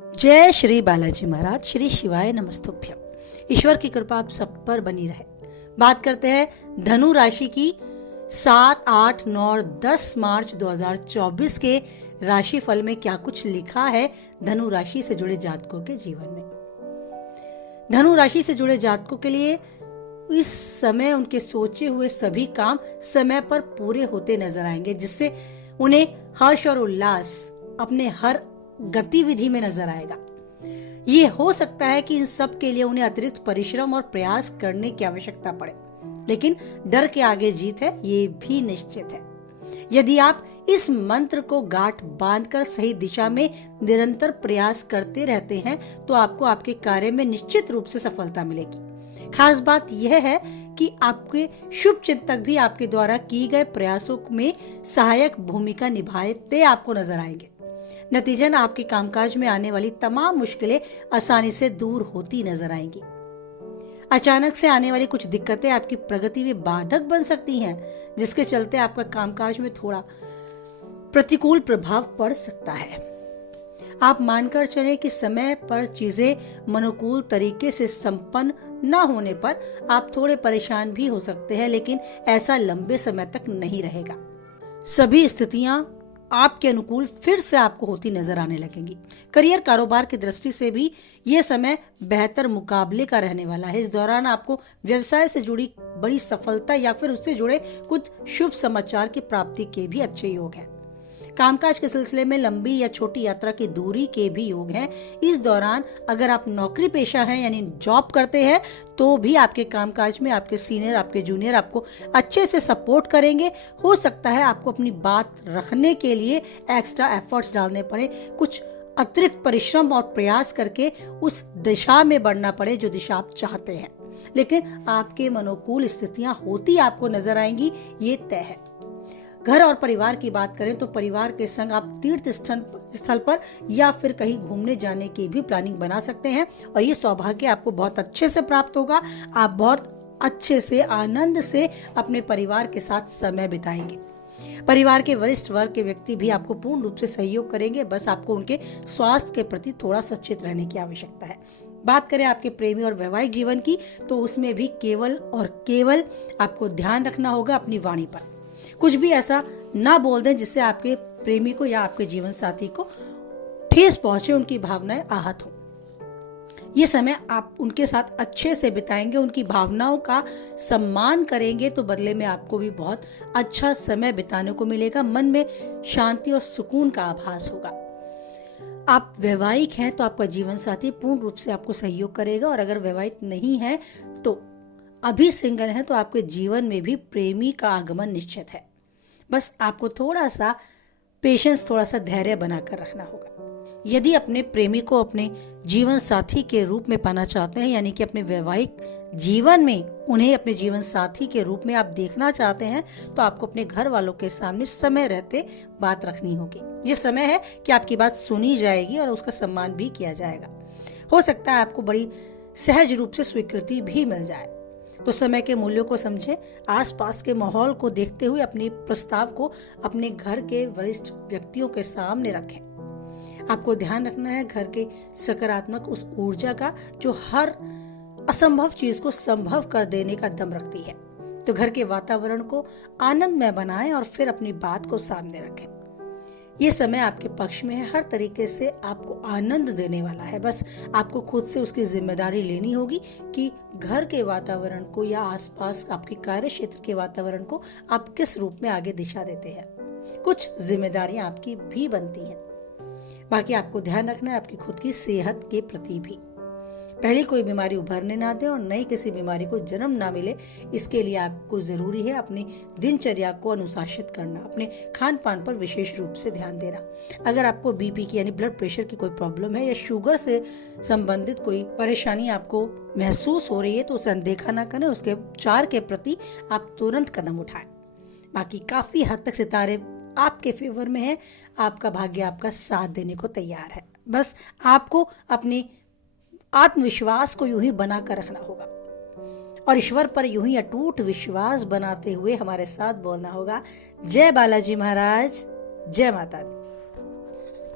जय श्री बालाजी महाराज। श्री शिवाय नमस्तुभ्यम। ईश्वर की कृपा आप सब पर बनी रहे। बात करते हैं धनु राशि की 7, 8, 9 और 10 मार्च 2024 के राशिफल में क्या कुछ लिखा है धनु राशि से जुड़े जातकों के जीवन में। धनु राशि से जुड़े जातकों के लिए इस समय उनके सोचे हुए सभी काम समय पर पूरे होते नजर आएंगे, जिससे उन्हें हर्ष और उल्लास अपने हर गतिविधि में नजर आएगा। ये हो सकता है कि इन सब के लिए उन्हें अतिरिक्त परिश्रम और प्रयास करने की आवश्यकता पड़े, लेकिन डर के आगे जीत है, ये भी निश्चित है। यदि आप इस मंत्र को गांठ बांधकर सही दिशा में निरंतर प्रयास करते रहते हैं तो आपको आपके कार्य में निश्चित रूप से सफलता मिलेगी। खास बात यह है कि आपके शुभ चिंतक भी आपके द्वारा किए गए प्रयासों में सहायक भूमिका निभाते आपको नजर आएंगे। नतीजन आपके कामकाज में आने वाली तमाम मुश्किलें आसानी से दूर होती नजर आएंगी। अचानक से आने वाली कुछ दिक्कतें आपकी प्रगति में बाधक बन सकती हैं, जिसके चलते आपका कामकाज में थोड़ा प्रतिकूल प्रभाव पड़ सकता है। आप मानकर चलें कि समय पर चीजें अनुकूल तरीके से संपन्न न होने पर आप थोड़े परेशान भी हो सकते हैं, लेकिन ऐसा लंबे समय तक नहीं रहेगा। सभी स्थितियां आपके अनुकूल फिर से आपको होती नजर आने लगेंगी। करियर कारोबार की दृष्टि से भी ये समय बेहतर मुकाबले का रहने वाला है। इस दौरान आपको व्यवसाय से जुड़ी बड़ी सफलता या फिर उससे जुड़े कुछ शुभ समाचार की प्राप्ति के भी अच्छे योग हैं। कामकाज के सिलसिले में लंबी या छोटी यात्रा की दूरी के भी योग हैं। इस दौरान अगर आप नौकरी पेशा हैं यानी जॉब करते हैं तो भी आपके कामकाज में आपके सीनियर, आपके जूनियर आपको अच्छे से सपोर्ट करेंगे। हो सकता है आपको अपनी बात रखने के लिए एक्स्ट्रा एफर्ट्स डालने पड़े, कुछ अतिरिक्त परिश्रम और प्रयास करके उस दिशा में बढ़ना पड़े जो दिशा आप चाहते हैं, लेकिन आपके अनुकूल स्थितियां होती आपको नजर आएंगी, ये तय है। घर और परिवार की बात करें तो परिवार के संग आप तीर्थ स्थल पर या फिर कहीं घूमने जाने की भी प्लानिंग बना सकते हैं और ये सौभाग्य आपको बहुत अच्छे से प्राप्त होगा। आप बहुत अच्छे से आनंद से अपने परिवार के साथ समय बिताएंगे। परिवार के वरिष्ठ वर्ग के व्यक्ति भी आपको पूर्ण रूप से सहयोग करेंगे, बस आपको उनके स्वास्थ्य के प्रति थोड़ा सचेत रहने की आवश्यकता है। बात करें आपके प्रेमी और वैवाहिक जीवन की तो उसमें भी केवल और केवल आपको ध्यान रखना होगा अपनी वाणी पर। कुछ भी ऐसा ना बोल दें जिससे आपके प्रेमी को या आपके जीवन साथी को ठेस पहुंचे, उनकी भावनाएं आहत हो। ये समय आप उनके साथ अच्छे से बिताएंगे, उनकी भावनाओं का सम्मान करेंगे तो बदले में आपको भी बहुत अच्छा समय बिताने को मिलेगा। मन में शांति और सुकून का आभास होगा। आप वैवाहिक हैं तो आपका जीवन साथी पूर्ण रूप से आपको सहयोग करेगा, और अगर वैवाहिक नहीं है तो अभी सिंगल हैं तो आपके जीवन में भी प्रेमी का आगमन निश्चित है। बस आपको थोड़ा सा पेशेंस, थोड़ा सा धैर्य बनाकर रखना होगा। यदि अपने प्रेमी को अपने जीवन साथी के रूप में पाना चाहते हैं, यानी कि अपने वैवाहिक जीवन में उन्हें अपने जीवन साथी के रूप में आप देखना चाहते हैं, तो आपको अपने घर वालों के सामने समय रहते बात रखनी होगी। ये समय है कि आपकी बात सुनी जाएगी और उसका सम्मान भी किया जाएगा। हो सकता है आपको बड़ी सहज रूप से स्वीकृति भी मिल जाए। तो समय के मूल्यों को समझें, आसपास के माहौल को देखते हुए अपने प्रस्ताव को अपने घर के वरिष्ठ व्यक्तियों के सामने रखें। आपको ध्यान रखना है घर के सकारात्मक उस ऊर्जा का जो हर असंभव चीज को संभव कर देने का दम रखती है। तो घर के वातावरण को आनंदमय बनाएं और फिर अपनी बात को सामने रखें। ये समय आपके पक्ष में है, हर तरीके से आपको आनंद देने वाला है। बस आपको खुद से उसकी जिम्मेदारी लेनी होगी कि घर के वातावरण को या आसपास आपके कार्य क्षेत्र के वातावरण को आप किस रूप में आगे दिशा देते हैं। कुछ जिम्मेदारियां आपकी भी बनती हैं। बाकी आपको ध्यान रखना है आपकी खुद की सेहत के प्रति भी। पहले कोई बीमारी उभरने ना दें और नई किसी बीमारी को जन्म ना मिले, इसके लिए आपको जरूरी है अपनी दिनचर्या को अनुशासित करना, अपने खान पान पर विशेष रूप से ध्यान देना। अगर आपको बीपी की यानी ब्लड प्रेशर की कोई प्रॉब्लम है या शुगर से संबंधित कोई परेशानी आपको महसूस हो रही है तो उसे अनदेखा ना करें, उसके उपचार के प्रति आप तुरंत कदम उठाएं। बाकी काफी हद तक सितारे आपके फेवर में है, आपका भाग्य आपका साथ देने को तैयार है। बस आपको अपनी आत्मविश्वास को यूं ही बनाकर रखना होगा और ईश्वर पर यूं ही अटूट विश्वास बनाते हुए हमारे साथ बोलना होगा, जय बालाजी महाराज, जय माता दी।